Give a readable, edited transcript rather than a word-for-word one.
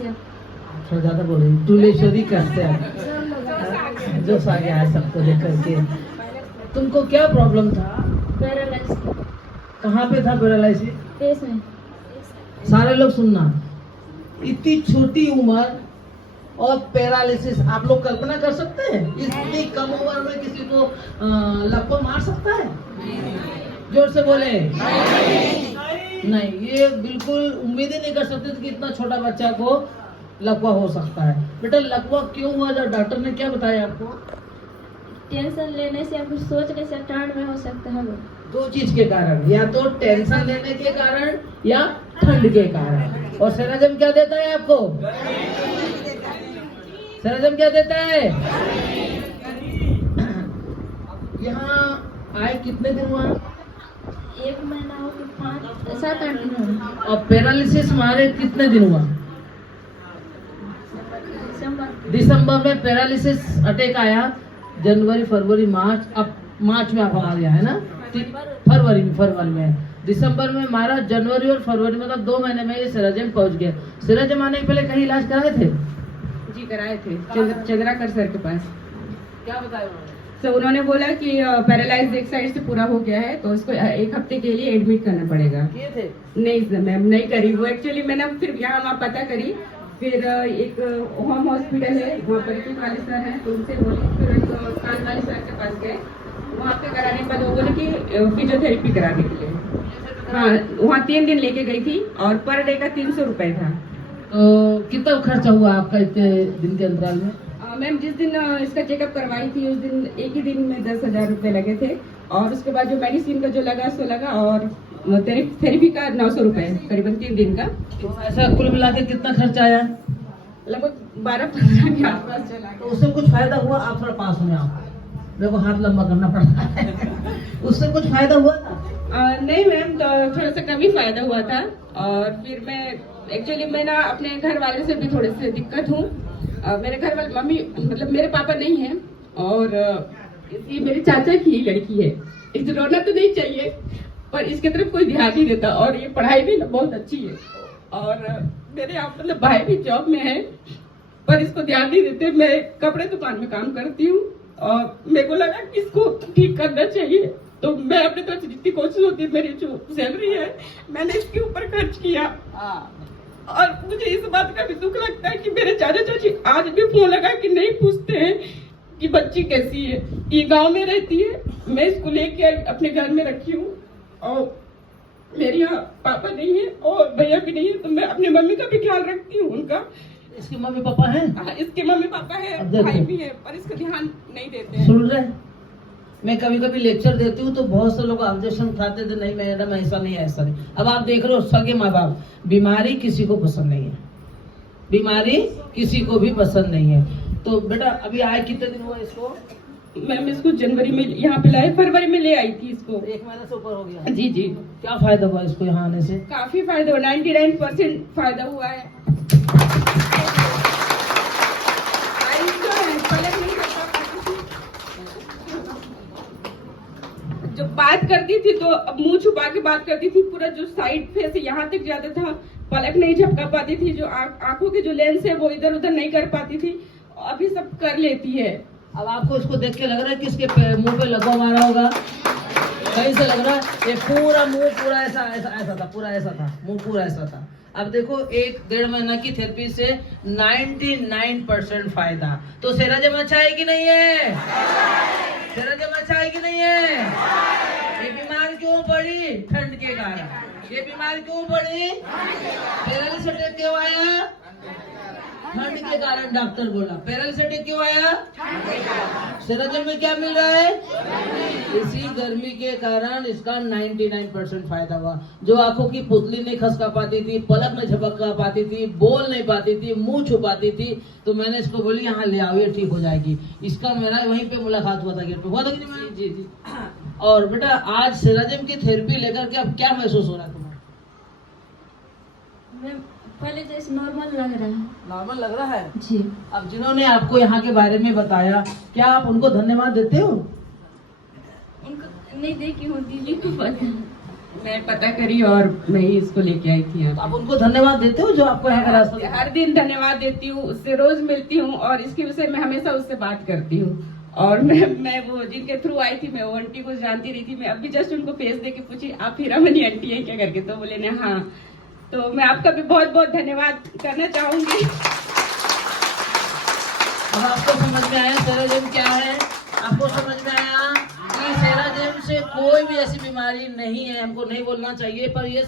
कश्यप। थोड़ा ज्यादा बोले। टुलेश्वरी कश्यप। जो आ गया है सबको देख करके। तुमको क्या प्रॉब्लम था? पैरालाइसिस। कहाँ पे था पैरालाइसिस? पेट में। सारे लोग सुनना, इतनी छोटी उम्र और पैरालिसिस, आप लोग कल्पना कर सकते हैं इतनी कम उम्र में किसी को लकवा मार सकता है? जोर से बोले। नहीं, ये बिल्कुल उम्मीद ही नहीं कर सकते थे कि इतना छोटा बच्चा को लकवा हो सकता है। बेटा लकवा क्यों हुआ? जब डॉक्टर ने क्या बताया आपको? टेंशन लेने से या कुछ सोचने से ठंड में हो सकता है वो। दो चीज के कारण, या तो टेंशन लेने के कारण या ठंड के कारण। और सेराजम क्या देता है आपको? सेराजम क्या देता है? यहाँ आए कितने दिन हुआ? 1 महीना हो कि 5-7-8 दिन हो। और पैरालिसिस मारे कितने दिन हुआ? दिसंबर में पैरालिसिस अटैक आया। जनवरी, फरवरी, मार्च, अब मार्च में आप हमारे यहाँ है ना? फरवरी में। दिसंबर में मारा, जनवरी और फरवरी मतलब 2 महीने में ये सेराजम पहुंच गया। सेराजम आने के पहले कहीं इलाज कराए थे? जी कराए थे, चंद्राकर सर के पास। क्या बताया उन्होंने? तो उन्होंने बोला कि पैरालाइज एक साइड से पूरा हो गया है, तो उसको 1 हफ्ते के लिए एडमिट करना पड़ेगा। किए थे? नहीं मैम, नहीं करी वो। एक्चुअली मैंने फिर यहाँ वहाँ पता करी, फिर एक होम हॉस्पिटल है वहाँ पर के वाले सर हैं, तो उनसे बोले, फिर एक कान वाले सर के पास गए। वहाँ पे कराने के बाद वो बोले कि फिजियोथेरेपी कराने के लिए। हाँ, वहाँ 3 दिन लेके गई थी और पर डे का 300 रुपए था। तो कितना खर्चा हुआ आपका इतने दिन के अंतराल में? मैम जिस दिन इसका चेकअप करवाई थी उस दिन एक ही दिन में 10,000 रुपए लगे थे, और उसके बाद जो मेडिसिन का जो लगा सो लगा, और थेरेपी का 900 रुपए करीबन 3 दिन का। तो ऐसा कुल मिला के कितना खर्चा आया? लगभग 12-15 के आसपास चला। तो उससे कुछ फायदा हुआ? आप थोड़ा पास में आओ, मेरे को हाथ लंबा करना पड़ता है। उससे कुछ फायदा हुआ था? नहीं मैम, तो थोड़ा सा कम ही फायदा हुआ था। और फिर मैं एक्चुअली मैं ना अपने घर वाले से भी थोड़े से दिक्कत हूँ। मेरे घर वाले मम्मी मतलब मेरे पापा नहीं है, और ये मेरे चाचा की ही लड़की है। इसे रोना तो नहीं चाहिए, पर इसके तरफ कोई ध्यान नहीं देता। और ये पढ़ाई भी बहुत अच्छी है, और मेरे यहाँ मतलब भाई भी जॉब में है, पर इसको ध्यान नहीं देते। मैं कपड़े दुकान में काम करती हूँ, और मेरे को लगा कि इसको ठीक करना चाहिए, तो मैं अपनी तरफ से जितनी कोशिश होती है, मेरी जो सैलरी है मैंने इसके ऊपर खर्च किया। और मुझे इस बात का भी दुख लगता है कि मेरे चाचा चाची आज भी फोन लगा कि नहीं पूछते हैं कि बच्ची कैसी है। ये गांव में रहती है, मैं इसको लेके अपने घर में रखी हूँ, और मेरे यहाँ पापा नहीं है और भैया भी नहीं है, तो मैं अपनी मम्मी का भी ख्याल रखती हूँ उनका। इसके मम्मी पापा हैं? हाँ, इसके मम्मी पापा है, भाई भी है, पर इसका ध्यान नहीं देते हैं। सुन रहे? मैं कभी कभी लेक्चर देती हूँ तो बहुत से लोग ऑब्जेक्शन उठाते थे, नहीं मैडम ऐसा नहीं ऐसा नहीं। अब आप देख रहे हो सगे माँ बाप, बीमारी किसी को पसंद नहीं है, बीमारी किसी को भी पसंद नहीं है। तो बेटा अभी आए कितने दिन हुआ इसको? मैम इसको जनवरी में यहाँ पे लाए, फरवरी में ले आई थी इसको। 1 महीने से ऊपर हो गया। जी जी। क्या फायदा हुआ इसको यहाँ आने से? काफी फायदा हुआ, 99% फायदा हुआ है। जब बात करती थी तो अब मुंह छुपा के बात करती थी, पूरा जो साइड फेस यहाँ तक जाता था, पलक नहीं झपका पाती थी, जो आंखों के जो लेंस है वो इधर उधर नहीं कर पाती थी, अभी सब कर लेती है। अब आपको इसको देख के लग रहा है कि इसके मुंह पे लकवा मारा होगा? कहीं से लग रहा है? ये पूरा मुंह पूरा ऐसा था, पूरा ऐसा था, मुंह पूरा ऐसा था। अब देखो 1-1.5 महीना की थेरेपी से 99% फायदा। तो सेराजम अच्छा है कि नहीं है? सेराजम अच्छा है कि नहीं है? ये बीमार क्यों पड़ी? ठंड के कारण। ये बीमार क्यों पड़ी? पैरालिसिस अटैक क्यों आया? ठंड के कारण। डॉक्टर बोला पैरालिसिस अटैक क्यों आया? सेराजम में क्या मिल रहा है? इसी गर्मी के कारण इसका 99% फायदा हुआ। जो आंखों की पुतली नहीं खसका पाती थी, पलक नहीं झपका पाती थी, बोल नहीं पाती थी, मुंह छुपाती थी, तो मैंने इसको बोली यहाँ ले आओ, ये ठीक हो जाएगी। इसका मेरा वहीं पे मुलाकात हुआ था, गेट पे हुआ था कि नहीं? जी जी। और बेटा आज सेराजम की थेरेपी लेकर के अब क्या महसूस हो रहा है तुम्हें? पहले जैसे नॉर्मल लग रहा है। नॉर्मल लग रहा है जी। अब जिन्होंने आपको यहाँ के बारे में बताया, क्या आप उनको धन्यवाद देते हो? उनको नहीं देखी हूँ, दीदी को पता। मैं पता करी और मैं ही इसको लेके आई थी यहाँ आप उनको धन्यवाद देते हो जो आपको यहाँ का रास्ता पे। दिखाया? हर दिन धन्यवाद देती हूँ, उससे रोज मिलती हूँ और इसकी वजह से मैं हमेशा उससे बात करती हूँ। और मैं वो जिनके थ्रू आई थी, मैं वो आंटी को जानती रही थी। मैं अभी जस्ट उनको फेस दे के पूछी, आप हीरामणि आंटी है क्या करके, तो बोले ने हाँ। तो मैं आपका भी बहुत बहुत धन्यवाद करना चाहूंगी। अब आपको समझ में आया सेराजेम क्या है? आपको समझ में आया कि सेराजेम से कोई भी ऐसी बीमारी नहीं है, हमको नहीं बोलना चाहिए, पर ये